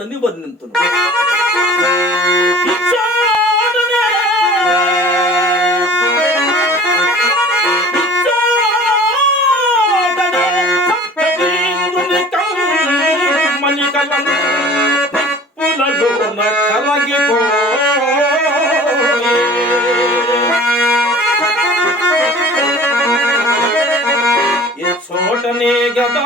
ఇంతని వర్ణింతును. చోటనే గదా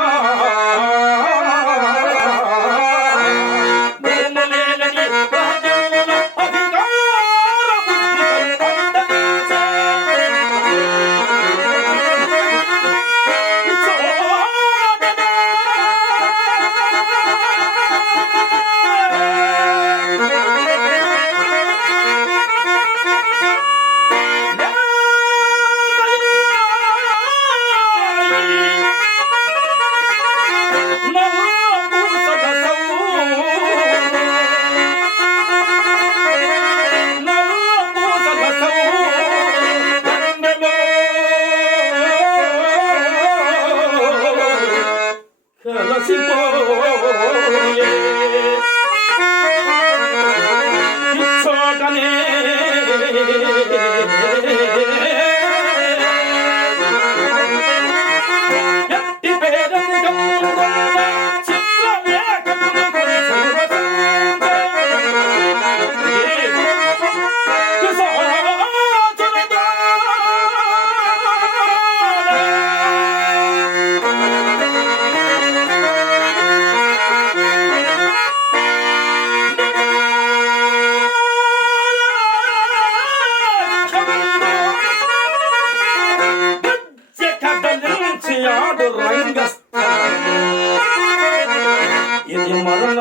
ఇది మరణ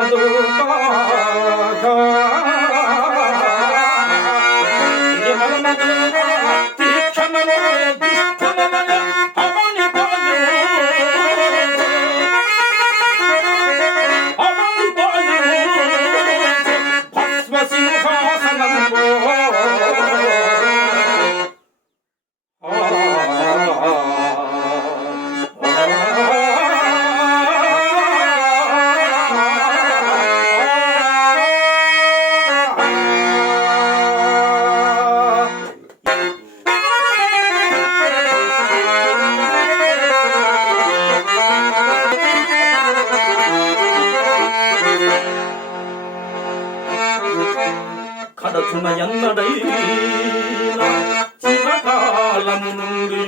కడచున ఎన్నడైనా చిరకాలము నుండి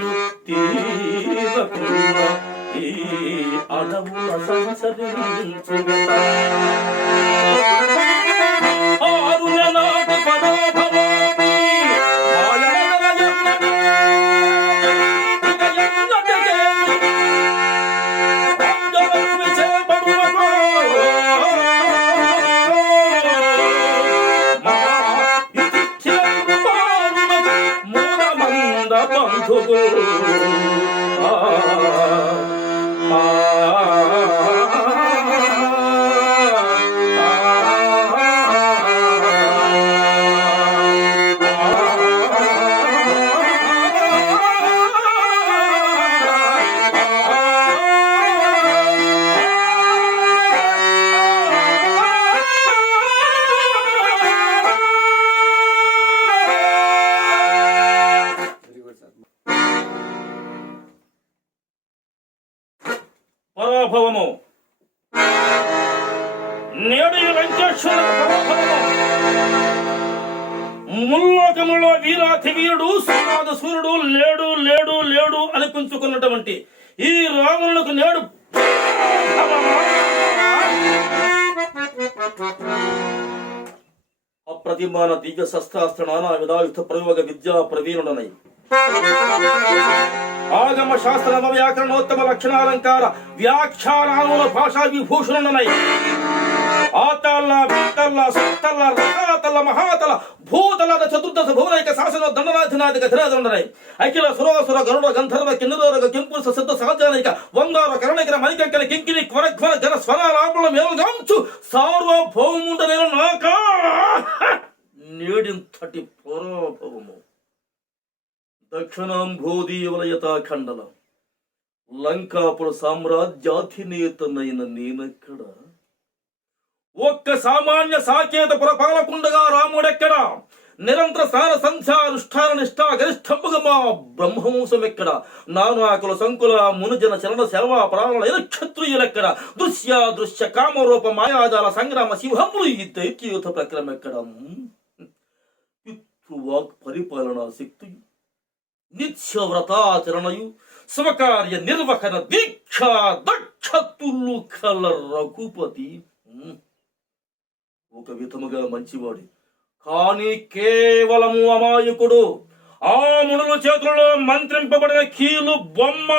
తీరకున్న ఈ అడవుల సంచరించుగట ఆరుల నాటి పరోభవాన్ని పరాభవము నేడు లంకేశ్వర పరాభవము ముల్లోకములో వీరాతి వీరుడు సునాద సూర్యుడు లేడు లేడు లేడు అనిపించుకున్నటువంటి ఈ రావణులకు నేడు అప్రతిమాన దివ్య శస్త్రాస్త్ర నానా విధాయుత ప్రయోగ విద్యా ప్రవీణుడనై ఆగమ శాస్త్ర నవ వ్యాకరణోత్తమ లక్షణాలంకార వ్యాఖ్యానానుల భాషా విభూషణుడనై ఆతల్ల విత్తల్ల సత్తల్ల రకాతల్ల మహాతల భూతల చతుర్దశ భువనైక శాసన దండనాధినాధిక ధిరాదండనై అఖిల సురాసుర గరుడ గంధర్వ కిన్నరోరగ కింపురుష సిద్ధ సహజానిక వంగార కరణికర మణికంకర కింకిని క్వరధ్వర జన స్వరాలాపుల మేలుగాంచు సార్వభౌముండ నేను నాక నేడింతటి పరాభవము దక్షిణాంభోదీవలయతాఖండల లంకాపుర సామ్రాజ్యాధినేతనైన నేనెక్కడ ఒక్క సామాన్య సాకేత పురపాలకుండగా రాముడెక్కడ? నిరంతర స్నాన సంధ్యానుష్ఠాన నిష్ఠా గరిష్టంబుగా మా బ్రహ్మవంశం ఎక్కడ? నానాకుల సంకుల మునుజన చరణ సేవా ప్రాణులైన క్షత్రియులెక్కడ? దృశ్య కామరూప మాయాజాల సంగ్రామ సింహములు ఈ దైత్యయుత ప్రక్రమ ఎక్కడ? పితృవాక్ పరిపాలనా శక్తి నిత్య వ్రతాచరణయు శుభకార్య నిర్వహణ దీక్ష దక్షతులు కల రఘుపతి ఒక విధముగా మంచివాడు, కానీ కేవలము అమాయకుడు. ఆ మునుల చేతులలో మంత్రింపబడిన కీలు బొమ్మ.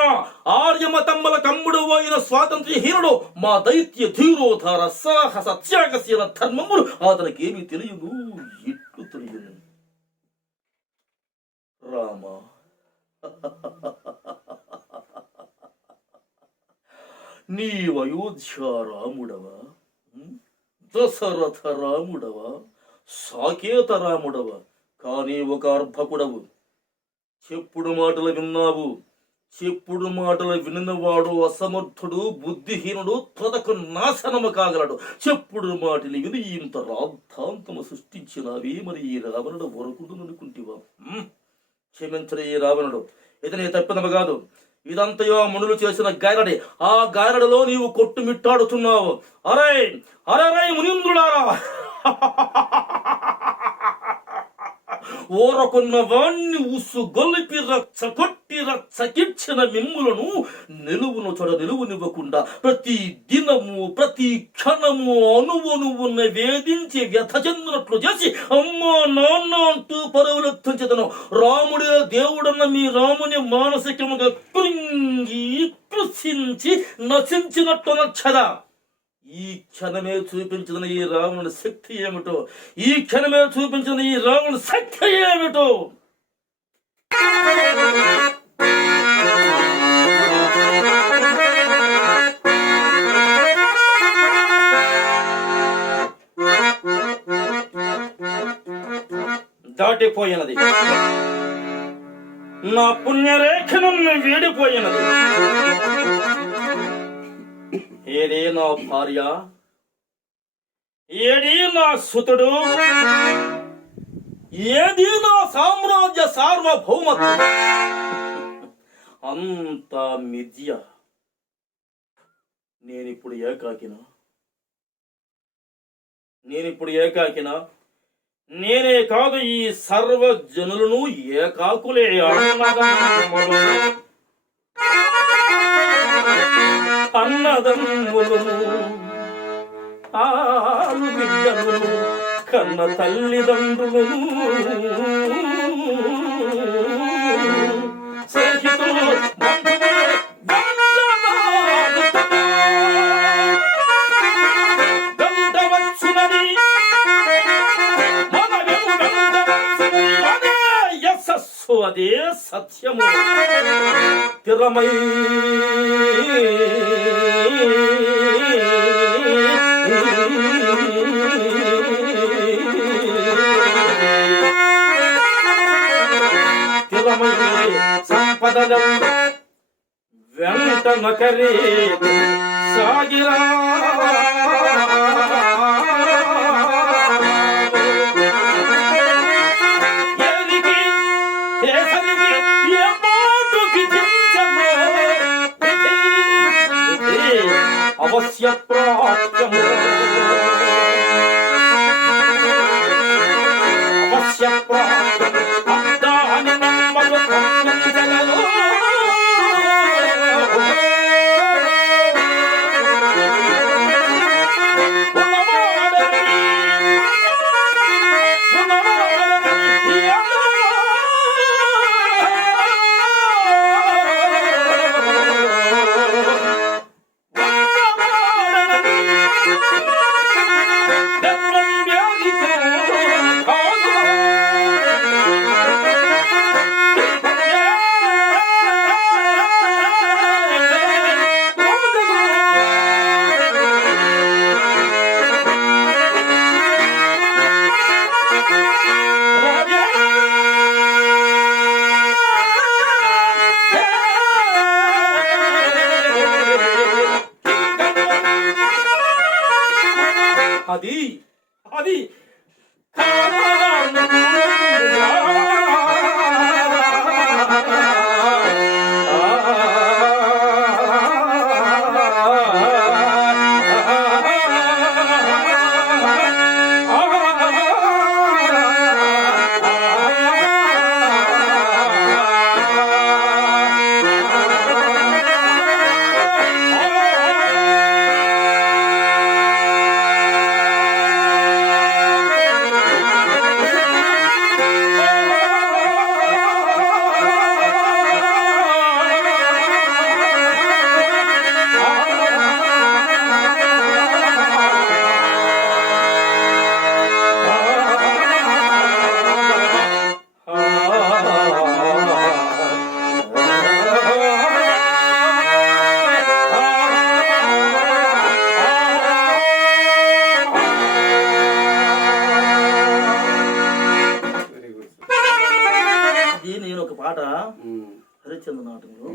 ఆర్యమతమ్మల కమ్ముడు అయిన స్వాతంత్ర్యహీనుడు మా దైత్య ధీరోధార సాహస త్యాగశీల ధర్మములు అతనికి ఏమి తెలియదు, ఎట్లు తెలియదు. రామ నీవు అయోధ్య రాముడవా, దశరథ రాముడవా, సాకేత రాముడవా, కానీ ఒక అర్భకుడవు. చెప్పుడు మాటలు విన్నావు. చెప్పుడు మాటలు వినినవాడు అసమర్థుడు, బుద్ధిహీనుడు, త్వదకు నాశనము కాగలడు. చెప్పుడు మాటలు విని ఇంత రాద్ధాంతము సృష్టించినవి మరి ఈ రావణుడు వరకుడు అనుకుంటివా? క్షమించడు ఈ రావణుడు, ఇతని తప్పిదము కాదు. ఇదంతయో మునులు చేసిన గారడి. ఆ గారడిలో నీవు కొట్టుమిట్టాడుతున్నావు. అరే అరే మునీంద్రులారా, ఓరకున్న వాణ్ణి ఉసుగొలిపి రచ్చ కొట్టి రచ్చకిచ్చిన మిమ్ములను నిలువును చొడ నిలువునివ్వకుండా ప్రతి దినము ప్రతి క్షణము అణువున వేధించి వ్యథ చెందినట్లు చేసి అమ్మా నాన్న అంటూ పరువులెత్తించదను. రాముడే దేవుడన్న మీ రాముని మానసికముగా కృంగి కృషించి నశించినట్టు నచ్చదా? ఈ క్షణమే చూపించిన ఈ రావణుని శక్తి ఏమిటో, ఈ క్షణమే చూపించిన ఈ రావణుని శక్తి ఏమిటో. దాటిపోయినది నా పుణ్యరేఖను వీడిపోయినది. ఏడే నా భార్య, ఏడి నా సుతుడు, ఏది నా సామ్రాజ్య సార్వభౌమత్వం? అంత మిథ్య. నేనిప్పుడు ఏకాకినా? నేనే కాదు, ఈ సర్వజనులను ఏకాకులే. అన్నదమ్ములు ఆలు బిడ్డలు కన్న తల్లిదండ్రులను స్నేహితులు గంధవచ్చునది అదే యశస్సు, అదే సత్యము. తిరమై సంపదలు వెంట నకరి సాగిరా అవశ్య ప్రాప్యము, అవశ్య ప్రాప్యము. అద్దాని నమ్మలు పంపించగలరు. అది అది హరిశ్చంద్ర నాటకంలో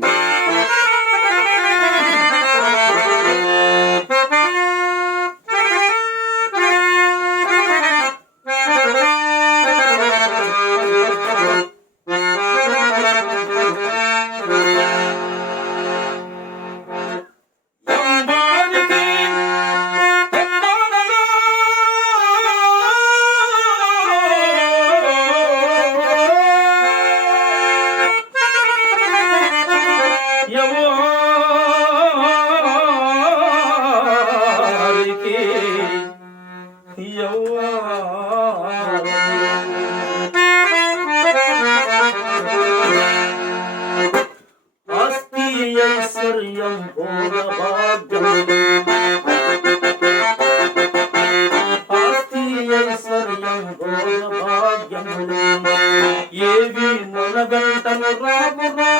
ఏవి మన వెంటను రామురా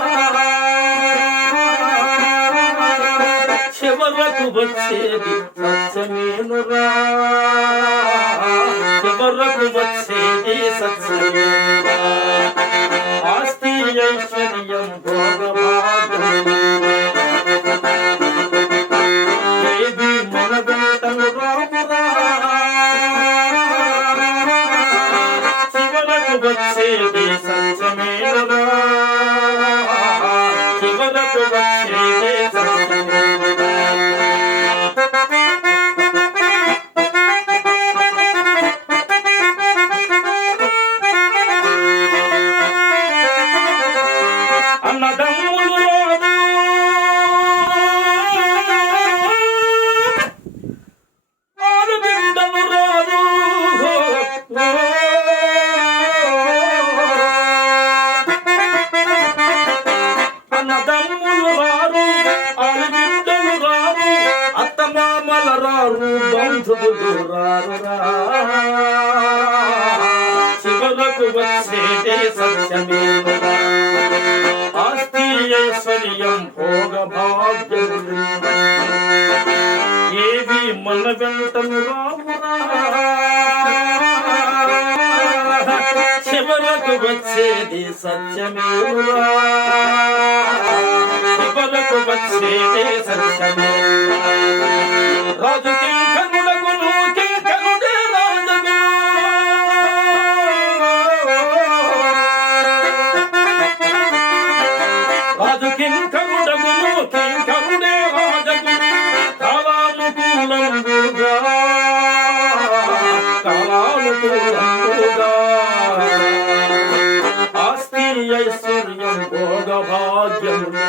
చివరకు వచ్చేది సత్యమేనురా చివరకు వచ్చేది సత్యమేనురా ఆస్తి ఐశ్వర్యం భోగభాగ్యం ఏవి మన వెంటను రామురా వచ్చేది సత్యమేనురా చివరకు వచ్చేది సత్యమేనురా అన్నదమ్ములు రాదు బిడ్డలు రాదు బంధువులు రారురా చివరకు వచ్చేదే సత్యమేనురా ఆస్తి ఐశ్వర్యం భోగభాగ్యములు ఏవి మన వెంటను రామురా చివరకు వచ్చేది సత్యమేనురా చివరకు వచ్చేది సత్యమేనురా రాజు కింకరుడగును కింకరుడే రాజును రాజు కింకరుడగును కింకరుడే రాజును కాలానుకూలంగా కాలానుకూలంగా ఆస్తి ఐశ్వర్యం భోగభాగ్యములు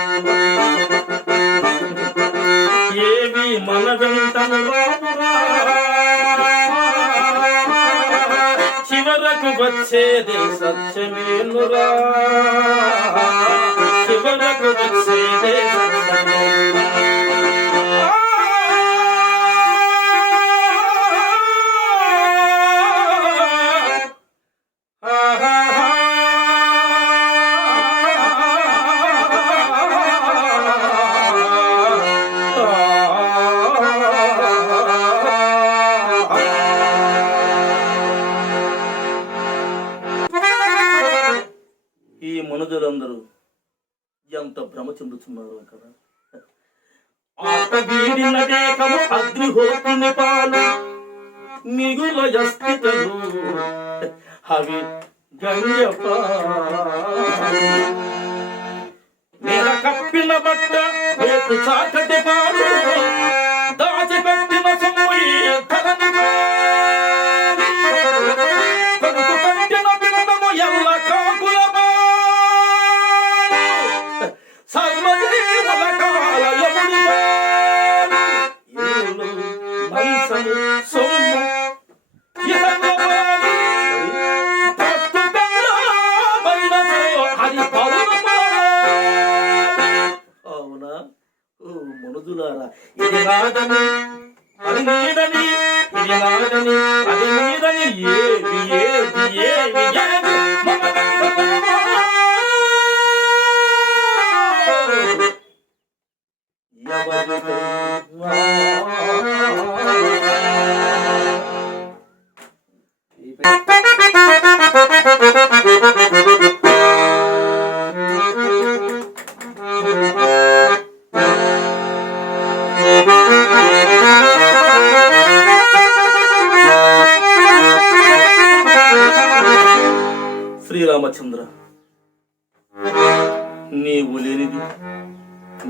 ఏవి మన వెంటను రామురా చివరకు వచ్చేది సత్యమేనురా చివరకు వచ్చేది సత్యమేనురా మనుజులందరూ ఎంత భ్రమ చెందుతున్నారు కదా. ఆట వీడిన దేహము అగ్నిహోత్రుని పాలు మిగుల స్థితలు అవి గంగప మీద కప్పిన బట్ట రేపు చాకటి పాడు దాచిపెట్టిన సొమ్ము కొడుకు కట్టిన బిందము ఎల్ల కాకుల సర్వజీవుల కాల యముడు మంచము సొమ్ము అవునా ఓ మనుజులారా, ఇది నాదని అది నీదని ఇది నాదని అది నీదని ఏది ఏది ఏది ఏది శ్రీరామచంద్ర, నీవు లేనిది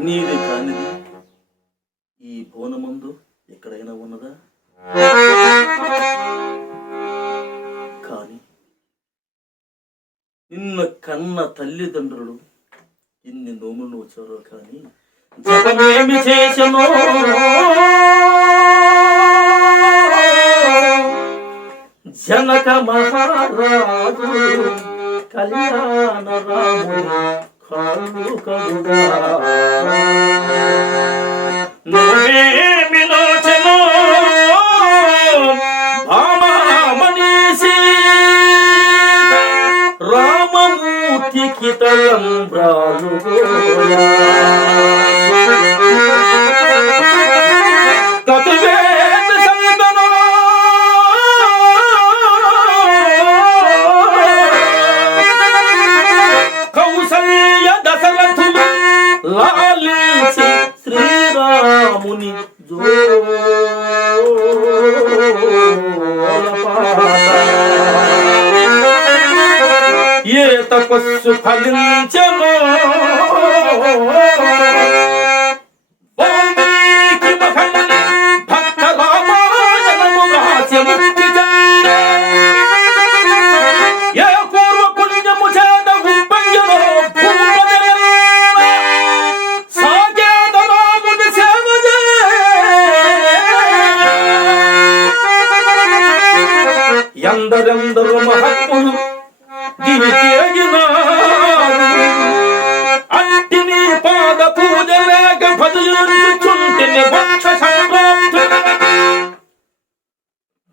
నీది కానిది ఈ భువనమందు ఎక్కడైనా ఉన్నదా? కానీ నిన్న కన్న తల్లిదండ్రులు ఇన్ని నోములు వచ్చారో కానీ జపమేమి చేసనో జనక మహారాజు కళ్యాణ రాముడు కాళ్ళు కడుగా నువ్వేమి నోచెనో భామామణిసి రామమూర్తికి తలంబ్రాలు కతువేద సంగనో కౌసల్య దశరథులు లాలించి శ్రీరాముని ఏ తపస్సు ఫలించను వాల్మీకి మహముని భక్త రామాయణము రహస్యముక్తి చెందే. ఏ పూర్వ పుణ్యము చేత ఉప్పయ్యలో భూపదెల్ల సాగేద రాముని సేవ ఎందరెందరు మహత్ములు దివి అట్టిని పాద పూజ లేక భజుచుంటిని భక్ష సంప్రాప్తి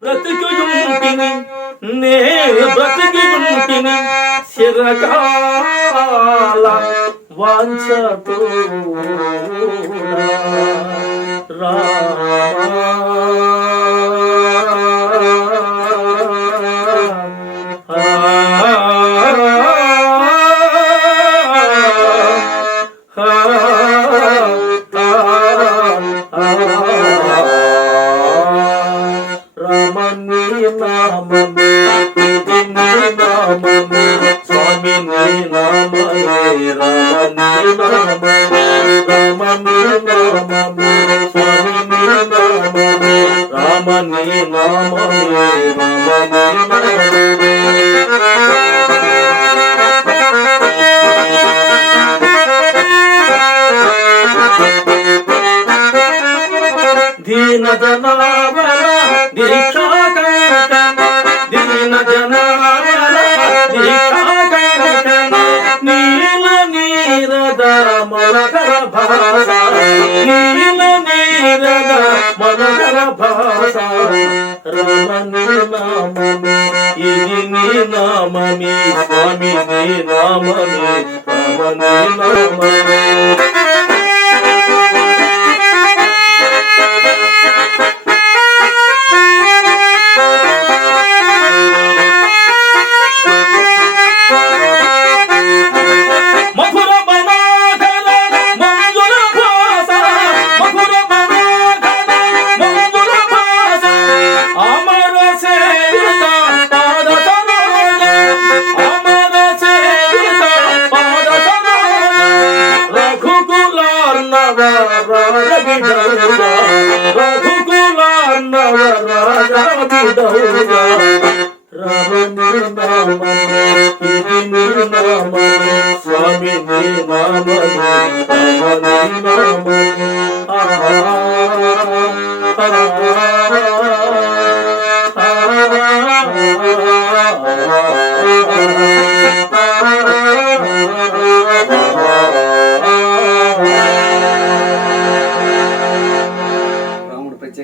బ్రతికియుంటిని నే బ్రతికియుంటిని శిరకాల వాంఛతో దీన జనావర దీక్షాకంకణ దీన జనావర దీక్షాకంకణ నీల నీరద మలకర భాష నీల నీరద మలకర భాష రమణి నామమి ఇది నీ నామమి స్వామి నీ నామమి రమణి నామమి అమర బిడవుగా రమణి నామ